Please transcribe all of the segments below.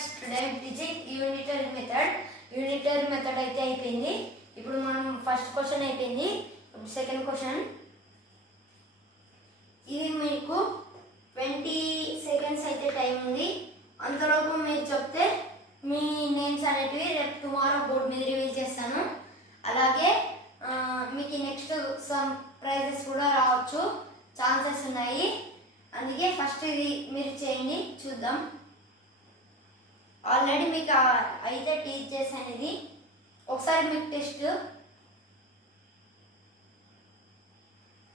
guys, today I am teaching unitary method. Unitary method అయితే అయిపోయింది. ఇప్పుడు మనం ఫస్ట్ క్వశ్చన్ అయిపోయింది. సెకండ్ క్వశ్చన్ ఇది మీకు 20 సెకండ్స్ అయితే టైం ఉంది. అంతలోపు మీరు చెప్తే మీ నేమ్స్ అనేటివి రేపు టుమారో బోర్డ్ మీద రివీల్ చేస్తాను. అలాగే మీకు నెక్స్ట్ సమ్ ప్రైజెస్ కూడా రావచ్చు, ఛాన్సెస్ ఉన్నాయి. అందుకే ఫస్ట్ ఇది మీరు చేయండి, చూద్దాం. ఆల్రెడీ మీకు అయితే టీచ్ చేశాను. ఇది ఒకసారి మీకు టెస్ట్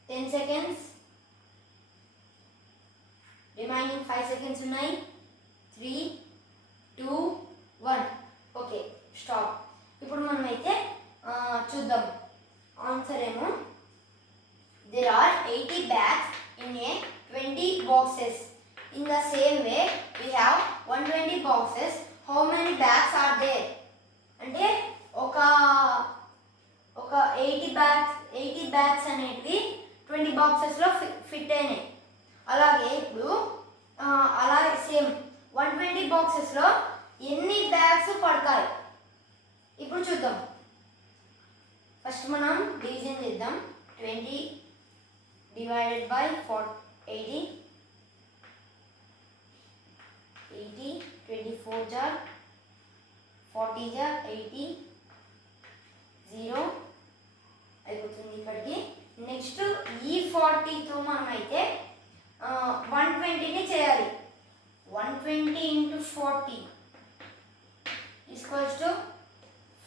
10 సెకండ్స్, రిమైనింగ్ 5 సెకండ్స్ ఉన్నాయి. 3, 2, 1 ఓకే, స్టాప్. ఇప్పుడు మనమైతే చూద్దాం ఆన్సర్ ఏమో. There are 80 bags in a 20 boxes. In the same way, we have 120 boxes. How many bags are there? అంటే ఒక 80 bags అనేటివి 20 బాక్సెస్లో ఫిట్ అయినాయి. అలాగే ఇప్పుడు అలాగే సేమ్ 120 బాక్సెస్లో ఎన్ని బ్యాగ్స్ పడతాయి ఇప్పుడు చూద్దాం. ఫస్ట్ మనం డివిజన్ చేద్దాం. 20 డివైడెడ్ బై 80. 24 jar 40 jar 80 0 అయిపోతుంది ఇప్పటికి. నెక్స్ట్ ఈ 40తో మనం అయితే 120ని చేయాలి. 120 into 40 equals to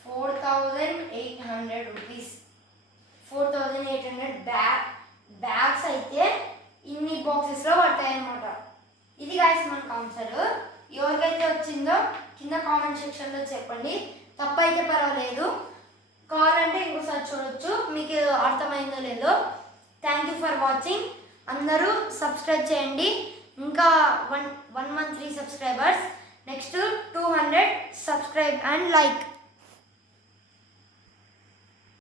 4800 rupees. 4800 bags అయితే ఇన్ని బాక్సెస్లో పడతాయి అన్నమాట. ఇది గాయస్ మనకు ఆన్సర్. ఎవరికైతే వచ్చిందో కింద కామెంట్ సెక్షన్లో చెప్పండి. తప్పైతే పర్వాలేదు, కావాలంటే ఇంకోసారి చూడొచ్చు, మీకు అర్థమైందో లేదో. Thank you for watching. అందరూ సబ్స్క్రైబ్ చేయండి. ఇంకా 113 subscribers, next 200 subscribe and like.